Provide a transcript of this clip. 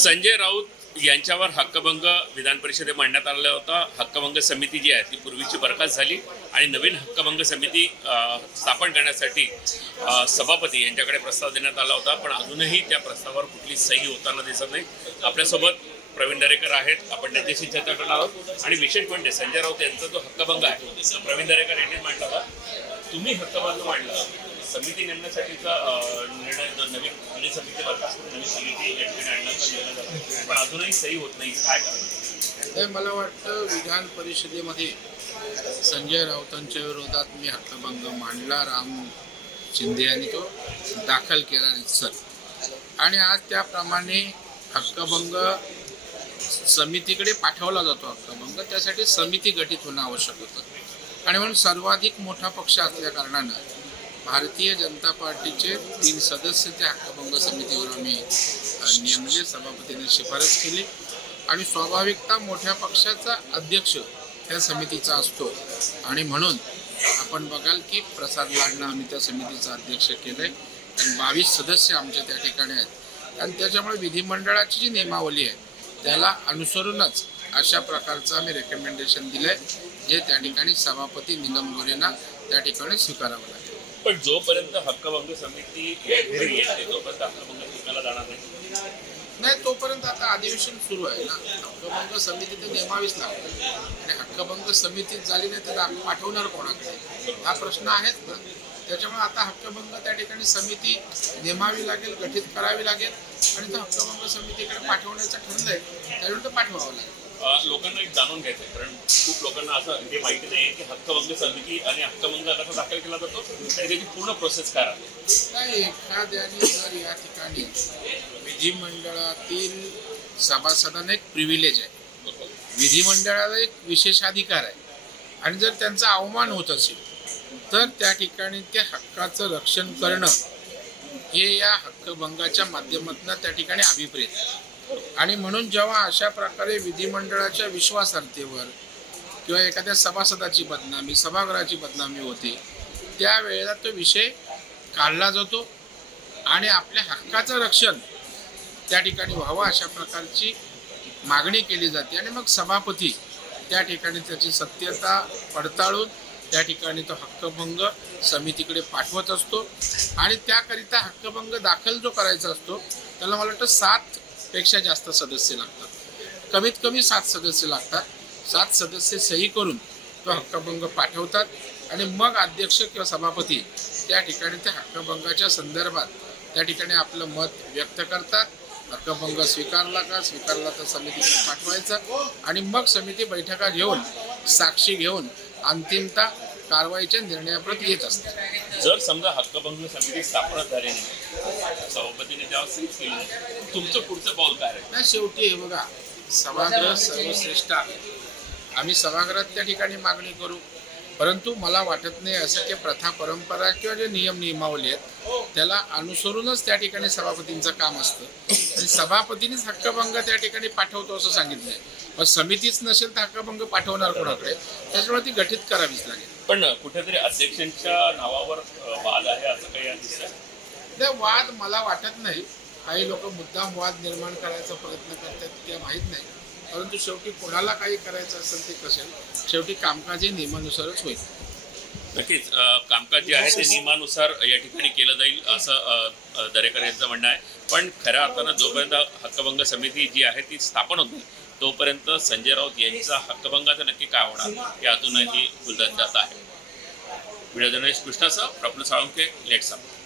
संजय राऊत यांच्यावर हक्कभंग विधान परिषदे मांडण्यात आलेला होता. हक्कभंग समिती जी आहे ती पूर्वीची बरखास्त झाली आणि नवीन हक्कभंग समिती स्थापन करण्यासाठी सभापती यांच्याकडे प्रस्ताव देण्यात आला होता. पण अजूनही त्या प्रस्तावावर कुठली सही होताना दिसत नाही. आपल्यासोबत प्रवीण दरेकर आहेत. आपण त्यांच्याशी चर्चा करणार आहोत. आणि विशेष म्हणजे संजय राऊत यांचा जो हक्कभंग आहे तो प्रवीण दरेकर यांनी मांडला होता. तुम्ही हक्कभंग मांडला. समिती नेमण्यासाठीचा निर्णय नवीन जुनी समिती बरखास्त करून नवीन समिती या ठिकाणी आणण्याचा निर्णय झाला. पण अजूनही सही होत नाही. काय कारण ते मला वाटतं विधान परिषदेमध्ये संजय राऊतांच्या विरोधात मी हक्कभंग मांडला. राम शिंदे यांनी तो दाखल केला सर. आणि आज त्याप्रमाणे हक्कभंग समितीकडे पाठवला जातो हक्कभंग. त्यासाठी समिती गठीत होणं आवश्यक होतं. आणि म्हणून सर्वाधिक मोठा पक्ष असल्या कारणानं भारतीय जनता पार्टीचे तीन सदस्य त्या हक्कभंग समितीवर आम्ही नेमले सभापतीने शिफारस केली. आणि स्वाभाविकता मोठ्या पक्षाचा अध्यक्ष त्या समितीचा असतो. आणि म्हणून आपण बघाल की प्रसाद लाडणं आम्ही त्या समितीचा अध्यक्ष केलं आहे आणि बावीस सदस्य आमच्या त्या ठिकाणी आहेत. आणि त्याच्यामुळे विधिमंडळाची जी नियमावली आहे त्याला अनुसरूनच अशा प्रकारचं आम्ही रेकमेंडेशन दिलं आहे जे त्या ठिकाणी सभापती निलम गोरेंना त्या ठिकाणी स्वीकारावं लागेल. पण जोपर्यंत हक्कभंग समिती तोपर्यंत हक्कभंग स्वीकारला जाणार नाही. नाही तोपर्यंत आता अधिवेशन सुरू आहे ना. हक्कभंग समिती तर नेमावीच लागते आणि हक्कभंग समितीत झाली नाही तर आम्ही पाठवणार कोणाकडे? हा प्रश्न आहेच ना. त्याच्यामुळे आता हक्कभंग त्या ठिकाणी समिती नेमावी लागेल गठीत करावी लागेल. आणि तो हक्कभंग समितीकडे पाठवण्याचं ठरलंय त्यावेळी तर पाठवावं लागेल. लोकांना एक जाणून घ्यायचं आहे कारण खूप लोकांना असं हे माहिती नाही की हक्कभंग समिती आणि हक्कभंग कसा दाखल केला जातो आणि त्याची पूर्ण प्रोसेस काय राहते? नाही एखाद्याने जर या ठिकाणी विधिमंडळातील सभासदांना एक प्रिव्हिलेज आहे. विधिमंडळाला एक विशेषाधिकार आहे. आणि जर त्यांचा अवमान होत असेल तर त्या ठिकाणी त्या हक्काचं रक्षण करणं हे या हक्कभंगाच्या माध्यमातून त्या ठिकाणी अभिप्रेत आहे. आणि म्हणून जेव्हा अशा प्रकारे विधिमंडळाच्या विश्वासार्हतेवर किंवा एखाद्या सभासदाची बदनामी सभागृहाची बदनामी होते त्यावेळेला तो विषय काढला जातो आणि आपल्या हक्काचं रक्षण त्या ठिकाणी व्हावं अशा प्रकारची मागणी केली जाते. आणि मग सभापती त्या ठिकाणी त्याची सत्यता पडताळून त्या ठिकाणी तो हक्कभंग समितीकडे पाठवत असतो. आणि त्याकरिता हक्कभंग दाखल जो करायचा असतो त्याला मला वाटतं सात पेक्षा जास्त सदस्य लागतात. कमीत कमी सात सदस्य लागतात. सात सदस्य सही करून तो हक्कभंग पाठवतात आणि मग अध्यक्ष किंवा सभापती त्या ठिकाणी त्या हक्कभंगाच्या संदर्भात त्या ठिकाणी आपलं मत व्यक्त करतात. हक्कभंग स्वीकारला का? स्वीकारला तर समितीकडे पाठवायचा. आणि मग समिती बैठका घेऊन साक्षी घेऊन अंतिमता कारवाईच्या निर्णयाप्रत येत असते जर समजा हक्कभंग समिती स्थापना झाली नाही सभापतीने त्यावर केली तुमचं पुढचं पाऊल काय आहे नाही शेवटी हे बघा सभागृह सर्वश्रेष्ठ आहे. आम्ही सभागृहात त्या ठिकाणी मागणी करू. परंतु मला वाटत नाही असं की प्रथा परंपरा किंवा जे नियम नियमावली आहेत त्याला अनुसरूनच त्या ठिकाणी सभापतींचं काम असतं. आणि सभापतीनेच हक्कभंग त्या ठिकाणी पाठवतो असं सांगितलंय. मग समितीच नसेल तर हक्कभंग पाठवणार कोणाकडे? त्याच्यामुळे ती गठीत करावीच लागेल. पण कुठेतरी अध्यक्षांच्या नावावर वाद आहे असं काही दिसत वाद मला वाटत नाही. काही लोक मुद्दाम वाद निर्माण करायचा प्रयत्न करतात ते माहीत नाही. परंतु शेवटी कोणाला काही करायचं असेल ते कसेल शेवटी कामकाजी नियमानुसारच होईल. नक्कीच कामकाज जे आहे ते नियमानुसार या ठिकाणी केलं जाईल असं दरेकर यांचं म्हणणं आहे. पण खऱ्या अर्थानं जोपर्यंत हक्कभंग समिती जी आहे ती स्थापन होत नाही. तोपर्यंत संजय राऊत यांचा हक्कभंगाचं नक्की काय होणार हे अजूनही गुलदस्त्यात आहे. व्हिडिओ जर्नलिस्ट कृष्णासह प्रफुल्ल साळुंके लेट सांगतो